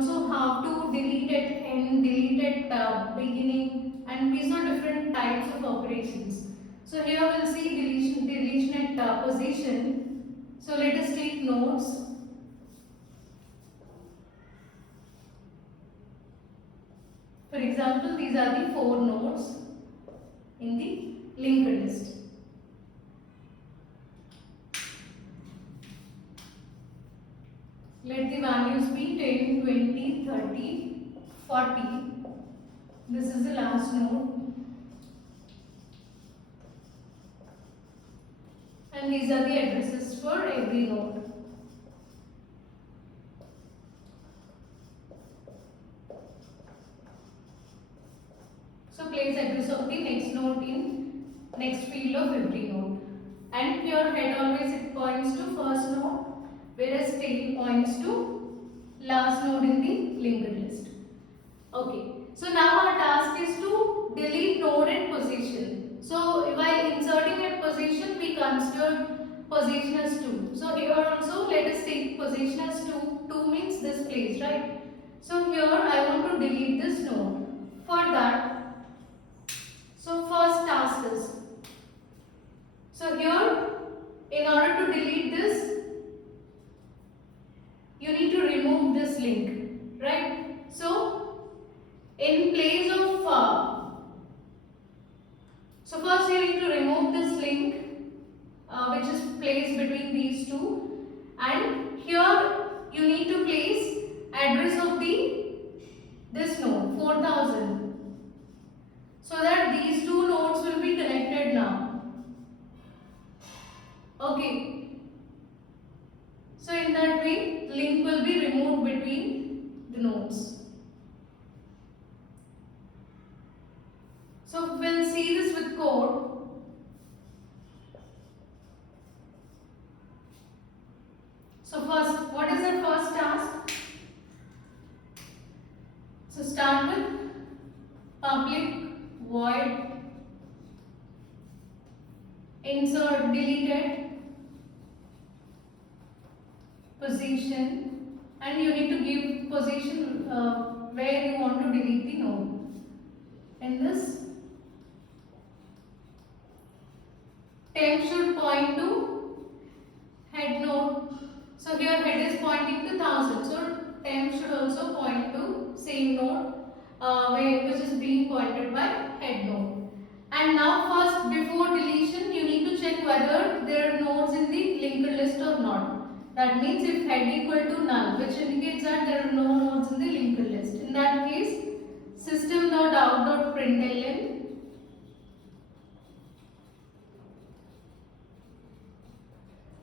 also have to delete at end, delete at beginning, and these are different types of operations. So here we'll see deletion at position. So let us take nodes. For example, these are the 4 nodes in the linked list. Let the values be 10, 20, 30, 40. This is the last node. And these are the addresses for every node. So place address of the next node in next field of every node. And here head always it points to first node, whereas tail points to last node in the linked list. Okay. So now our task is to delete node at position. So while inserting at position, we consider position as 2. So here also let us take position as 2. 2 means this place, right? So here I want to delete this node. For that, so first task is, so here in order to delete this, you need to remove this link, right? So in place of so first you need to remove this link which is placed between these two, and here you need to place address of this node 4000, so that these two nodes will be connected now. Okay. So in that way, link will be removed between the nodes. So we'll see this with code. So first, what is the first task? So start with public void insert deleted position, and you need to give position where you want to delete the node. In this, temp should point to head node. So here head is pointing to 1000. So temp should also point to same node which is being pointed by head node. And now first, before deletion, you need to check whether there are nodes in the linked list or not. That means if head equal to null, which indicates that there are no nodes in the linked list. In that case, system.out.println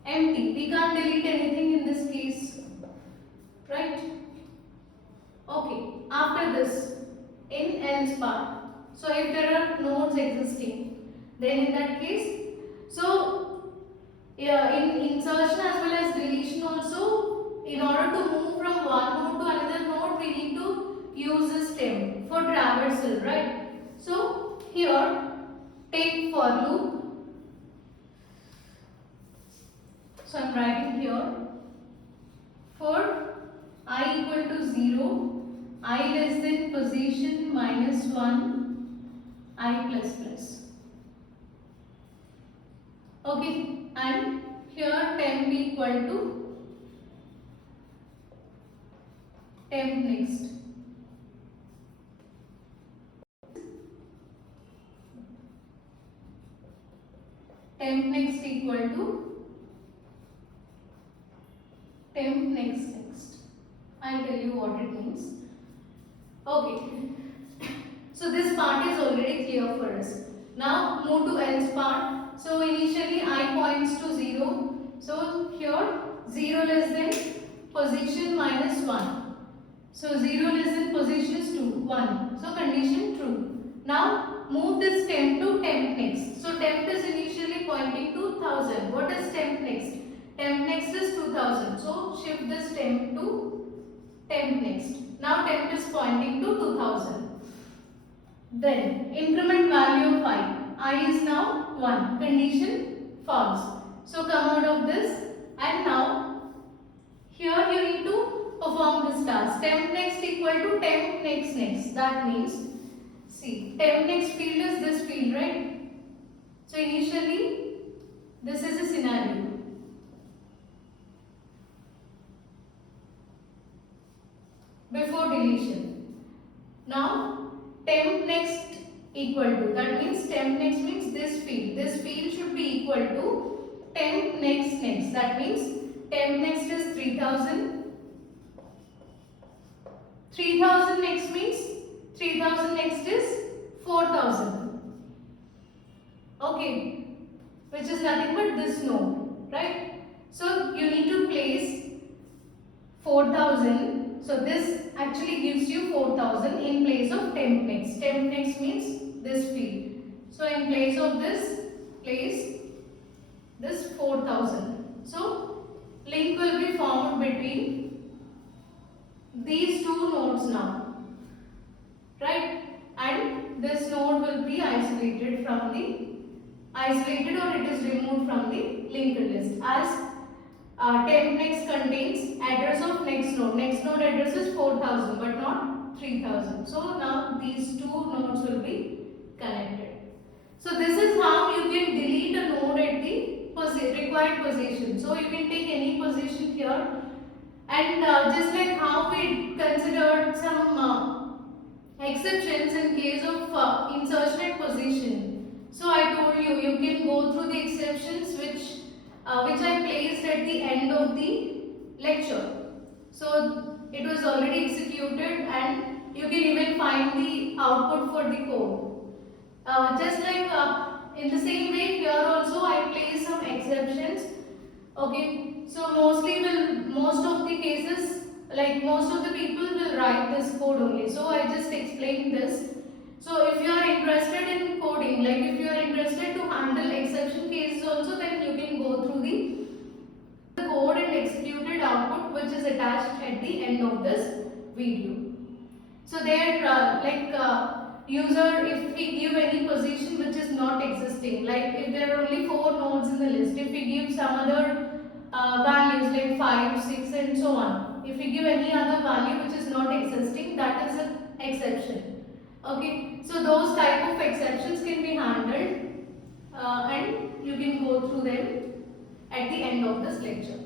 empty. We can't delete anything in this case, right? Okay. After this, in else part. So if there are nodes existing, then in that case, so yeah, in insertion as well as deletion also, in order to move from one node to another node, we need to use this temp for traversal, right? So here, take for loop. So I am writing here, for I equal to 0, I less than position minus 1, I plus plus. Okay, and here temp equal to temp next. Temp next equal to temp next. I'll tell you what it means. Okay. So this part is already clear for us. Now move to else part. So initially I points to 0. So here 0 less than position minus 1. So 0 less than position is 2, 1. So condition true. Now move this temp to temp next. So temp is initially pointing to 1000. What is temp next? Temp next is 2000. So shift this temp to temp next. Now temp is pointing to 2000. Then increment value of I is now 1. Condition false. So come out of this, and now here you need to perform this task. Temp next equal to temp next next. That means, see, temp next field is this field, right? So initially, this is a scenario. Before deletion. Now, temp next equal to, that means temp next means this field. This field should be equal to temp next next. That means temp next is 3000. 3000 next means 3000 next is 4000. Okay, which is nothing but this node, right? So you need to place 4000. So this actually gives you 4000 in place of temp next. Temp next means this field. So in place of this, place this 4000. So link will be formed between these two nodes now, right? And this node will be isolated or it is removed from the linked list, as temp next contains address of next node. Next node address is 4000 but not 3000. So now these two nodes will be connected. So this is how you can delete a node at the required position. So you can take any position here, and just like how we considered some exceptions in case of insertion at position. So I told you, you can go through the exceptions which I placed at the end of the lecture. So it was already executed, and you can even find the output for the code. Just like in the same way, here also I placed some exceptions. Okay, so most of the cases, like most of the people will write this code only. So I just explained this. So if you are interested in coding, like if you are interested to handle exception cases also, then you can go through the code and executed output which is attached at the end of this video. So there user, if we give any position which is not existing, like if there are only 4 nodes in the list, if we give some other values like 5, 6 and so on, if we give any other value which is not existing, that is an exception. Okay, so those type of exceptions can be handled and you can go through them at the end of this lecture.